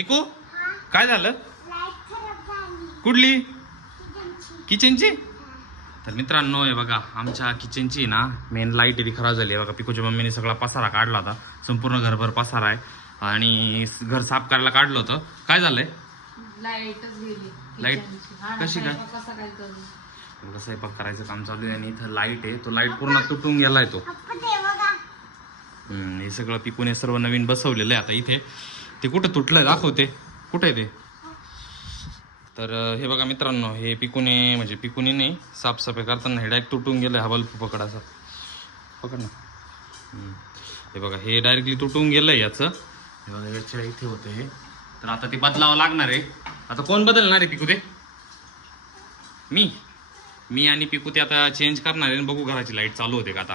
पिकू काय झालं? कुठली? किचनची? तर मित्रांनो हे बघा आमच्या किचनची ना मेन लाईट ती खराब झाली आहे बघा. पिकूच्या मम्मीने सगळा पसारा काढला होता, संपूर्ण घरभर पसारा आहे आणि घर साफ करायला काढलं होतं. काय झालंय? लाईटच गेली. लाईट कशी काय? स्वयंपाक करायचं काम चालू आहे आणि इथं लाईट आहे, तो लाईट पूर्ण तुटून गेलाय तो. हे सगळं पिकूने सर्व नवीन बसवलेलं आहे. आता इथे ते कुठं तुटलंय दाखवते, कुठे आहे ते. तर हे बघा मित्रांनो, हे पिकूने म्हणजे पिकूने नाही साफसफाई करताना हे डायरेक्ट तुटून गेलं. हा बल्ब पकडायचा पकड ना. हे बघा हे डायरेक्टली तुटून गेलं याचं. हे बघा याच्या इथे होतं हे. तर आता ते बदलावं लागणार आहे. आता कोण बदलणार आहे पिकू? ते मी आणि पिकू ते आता चेंज करणार आहे. बघू घराची लाईट चालू होते का आता.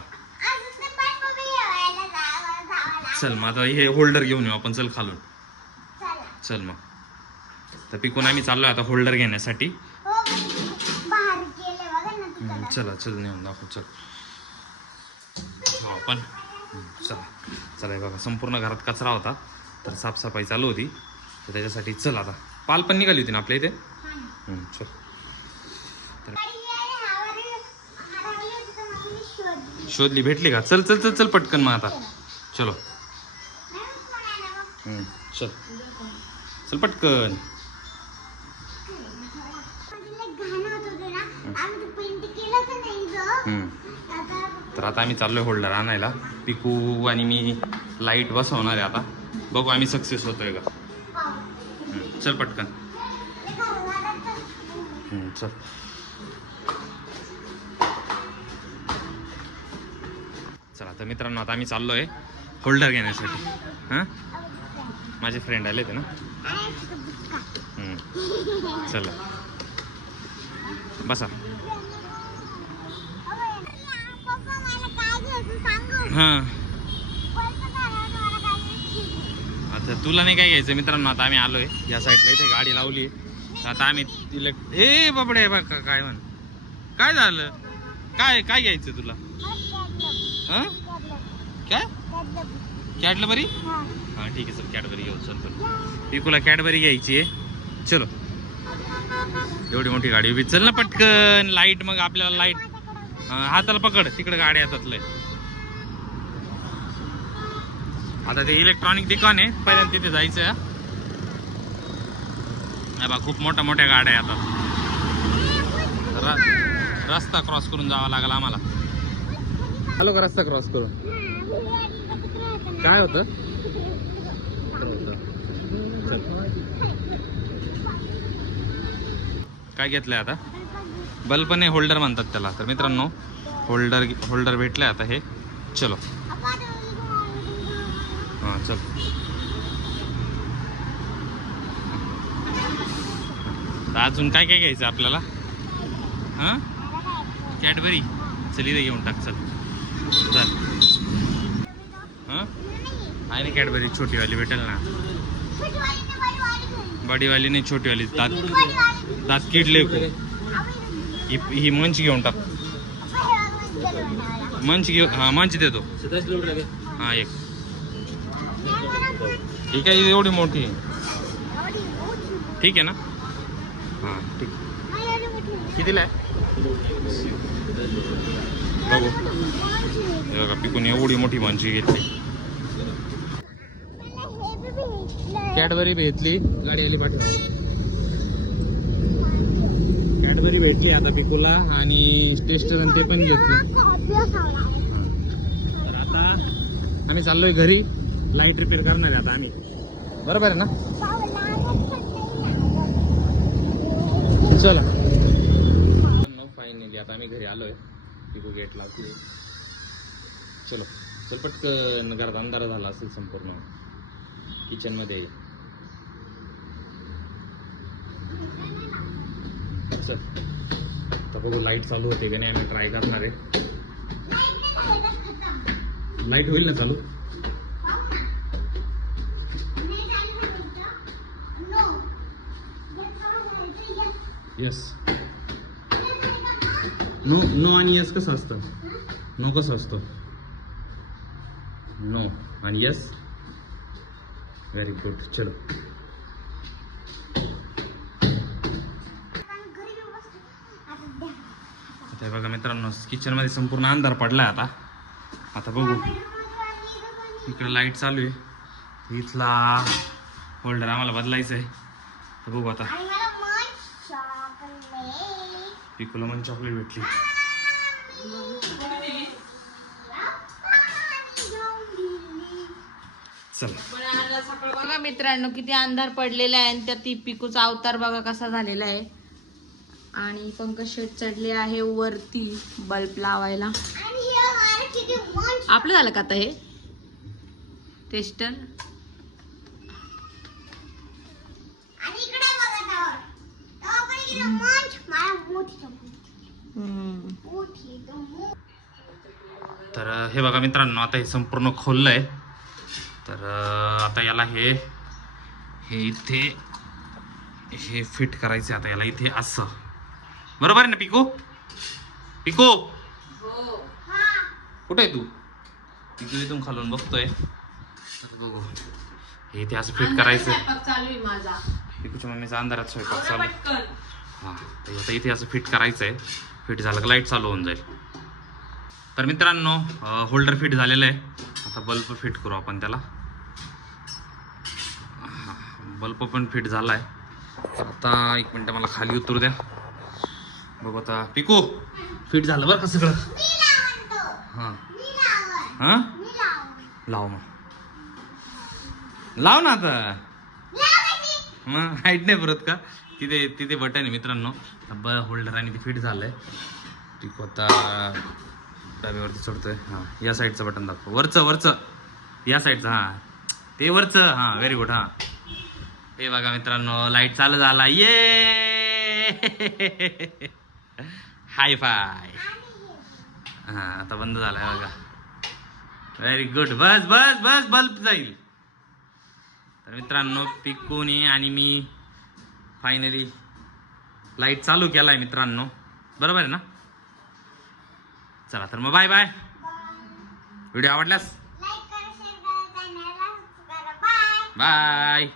चल मग आता हे होल्डर घेऊन येऊ आपण. चल खालून चल मग. तर पिकून आम्ही चाललोय आता होल्डर घेण्यासाठी. चला चल नेऊन दाखव. चल हो पण चला चला. बघा संपूर्ण घरात कचरा होता तर साफसफाई चालू होती, तर त्याच्यासाठी चल आता. पाल पण निघाली होती ना आपल्या इथे. चल शोधली भेटली का? चल चल चल चल पटकन मग आता. चलो चल चल पटकन. तर आता आम्ही चाललोय होल्डर आणायला. पिकू आणि मी लाईट बसवणार आहे आता. बघू आम्ही सक्सेस होतोय का. चल पटकन चल. चला तर मित्रांनो आता आम्ही चाललोय होल्डर घेण्यासाठी. हां माझे फ्रेंड आले ते ना. चला बसा. हां आता तुला नाही काय घ्यायचं मित्रांनो. आता आम्ही आलोय या साईडला, इथे गाडी लावली. आता आम्ही तिला ए बाबडे बघा काय म्हण. काय झालं? काय काय घ्यायचं तुला? हां काय कॅडबरी? हां ठीक आहे चल कॅडबरी घेऊ. चल पण पिकूला कॅडबरी घ्यायची आहे. चलो एवढी मोठी गाडी उभी. चल ना पटकन. लाईट मग आपल्याला लाईट हाताला पकड. तिकडे गाडी हातात लय. आता ते इलेक्ट्रॉनिक दुकान आहे, पहिल्यांदा तिथे जायचं. बा खूप मोठ्या मोठ्या गाड्या आता. रस्ता क्रॉस करून जावा लागला आम्हाला. हॅलो का रस्ता क्रॉस करून काय होतं? काय घेतलंय आता? बल्ब नाही होल्डर म्हणतात त्याला. तर मित्रांनो होल्डर भेटलंय आता हे. चलो हां चल. अजून काय काय घ्यायचं आपल्याला? हां कॅडबरी. चल इथे घेऊन टाक. चल चल. हां आहे ना कॅडबरी छोटीवाली भेटेल ना. बडीवाली नाही छोटीवाली. दात किडले को. ही मंच घेऊन टाक. मंच घेऊ. हां मंच देतो. हां एक. ठीक आहे एवढी मोठी ठीक आहे ना. हां ठीक. कितीला आहे बघू. हे बघा पिकून एवढी मोठी मंची घेतली. कॅडबरी भेटली. गाडी आली पाठी. कॅडबरी भेटली आता पिकूला आणि टेस्टर ते पण घेतलं. तर आता आम्ही चाललोय घरी. लाईट रिपेअर करणार आहे आता आम्ही. बरोबर आहे ना. चला फायनली आता आम्ही घरी आलोय. पिकू गेट लावते. चलो चल पटकन. घरात अंधार झाला असेल संपूर्ण. किचन मध्ये चल. तर बघू लाईट चालू होते का नाही. आम्ही ट्राय करणार आहे. लाईट होईल ना चालू? येस. नो नो आणि यस कसं असतं? नो कसं असतं? नो आणि यस. Very good. चलो आता हे बघा मित्रांनो किचन मध्ये संपूर्ण अंधार पडलाय आता बघू. इकडे लाईट चालू आहे. इथला होल्डर आम्हाला बदलायचा आहे. तर बघू आता. पिकूला मन चॉकलेट भेटली. चला बघा मित्रांनो किती अंधार पडलेला आहे आणि त्या ती पिकूचा अवतार बघा कसा झालेला आहे. आणि पंकज शेट चढले आहे वरती बल्ब लावायला. आपलं झालं का आता हे टेस्टर. तर हे बघा मित्रांनो आता हे संपूर्ण खोललंय. तर आता याला हे इथे हे फिट करायचं. आता याला इथे असं बरोबर आहे ना पिको. कुठे आहे तू? पिकू इथून खालून बघतोय. बघू हे इथे असं फिट करायचं. चालू आहे माझा. पिकूच्या मम्मीचा अंधारात स्वयंपाक चालू. हां तर आता इथे असं फिट करायचं आहे. फिट झालं का लाईट चालू होऊन जाईल. तर मित्रांनो होल्डर फिट झालेलं आहे. आता बल्ब फिट करू आपण त्याला. बल्ब पण फिट झाला आहे. आता एक मिनटं मला खाली उतरू द्या. बघू आता पिकू फिट झालं बरं का सगळं. हां हां लाव मग लाव ना आता. मग हाईट नाही परत का. तिथे बटन आहे मित्रांनो. होल्डर आणि ते फिट झालंय. पिकू आता डाव्यावरती चढतोय. हां या साईडचं बटन दाखव. वरचं या साईडचं. हां ते वरचं. हां व्हेरी गुड. हां हे बघा मित्रांनो लाईट चालू झाला. ये हाय फाय. हां आता बंद झालाय बघा. Very good. बस बल्ब जाईल. तर मित्रांनो पिकूनी आणि मी फायनली लाईट चालू केलाय मित्रांनो. बरोबर आहे ना. चला तर मग बाय बाय. व्हिडिओ आवडल्यास बाय.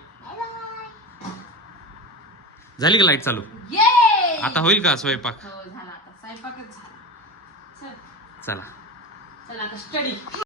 झाली का लाईट चालू. आता होईल का स्वयंपाक. हो झाला आता स्वयंपाकच झाला. चला चला आता स्टडी.